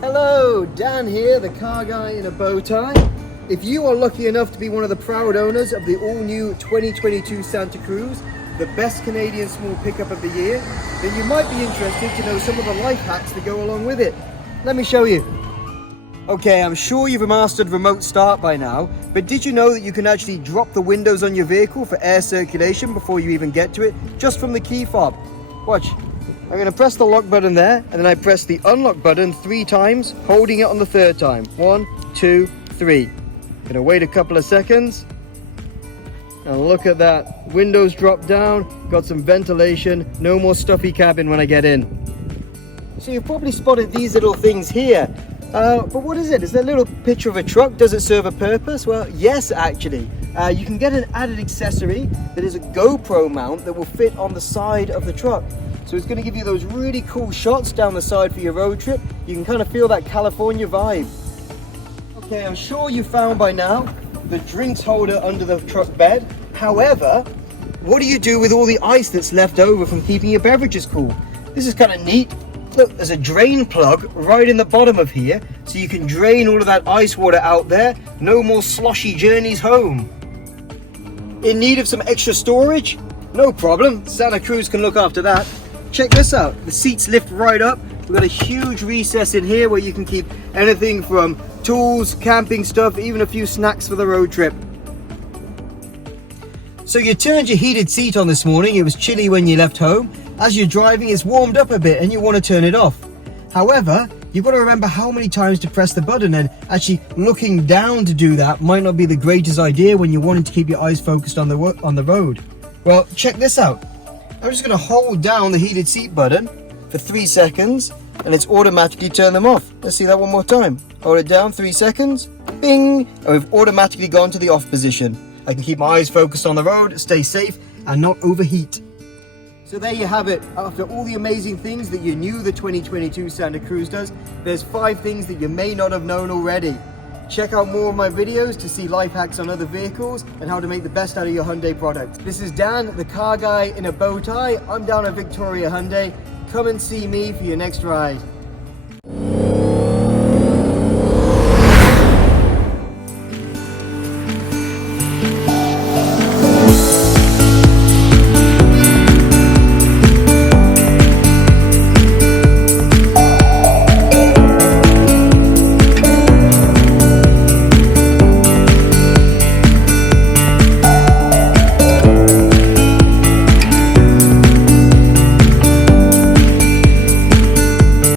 Hello, Dan here, the car guy in a bow tie. If you are lucky enough to be one of the proud owners of the all-new 2022 Santa Cruz, the best Canadian small pickup of the year, then you might be interested to know some of the life hacks that go along with it. Let me show you. Okay, I'm sure you've mastered remote start by now, but did you know that you can actually drop the windows on your vehicle for air circulation before you even get to it, just from the key fob? Watch. I'm going to press the lock button there, and then I press the unlock button 3 times, holding it on the 3rd time. 1, 2, 3. Going to wait a couple of seconds. And look at that. Windows drop down, got some ventilation, no more stuffy cabin when I get in. So you've probably spotted these little things here. But what is it? Is that a little picture of a truck? Does it serve a purpose? Well, yes, actually. You can get an added accessory that is a GoPro mount that will fit on the side of the truck. So it's going to give you those really cool shots down the side for your road trip. You can kind of feel that California vibe. Okay, I'm sure you found by now the drinks holder under the truck bed. However, what do you do with all the ice that's left over from keeping your beverages cool? This is kind of neat. Look, there's a drain plug right in the bottom of here, so you can drain all of that ice water out there. No more sloshy journeys home. In need of some extra storage? No problem, Santa Cruz can look after that. Check this out, the seats lift right up. We've got a huge recess in here where you can keep anything from tools, camping stuff, even a few snacks for the road trip. So you turned your heated seat on this morning. It was chilly when you left home. As you're driving, it's warmed up a bit and you want to turn it off. However, you've got to remember how many times to press the button, and actually looking down to do that might not be the greatest idea when you're wanting to keep your eyes focused on the road. Well, check this out. I'm just going to hold down the heated seat button for 3 seconds and it's automatically turned them off. Let's see that one more time. Hold it down 3 seconds. Bing! And we've automatically gone to the off position. I can keep my eyes focused on the road, stay safe and not overheat. So there you have it. After all the amazing things that you knew the 2022 Santa Cruz does, there's 5 things that you may not have known already. Check out more of my videos to see life hacks on other vehicles and how to make the best out of your Hyundai product. This is Dan, the car guy in a bow tie. I'm down at Victoria Hyundai. Come and see me for your next ride.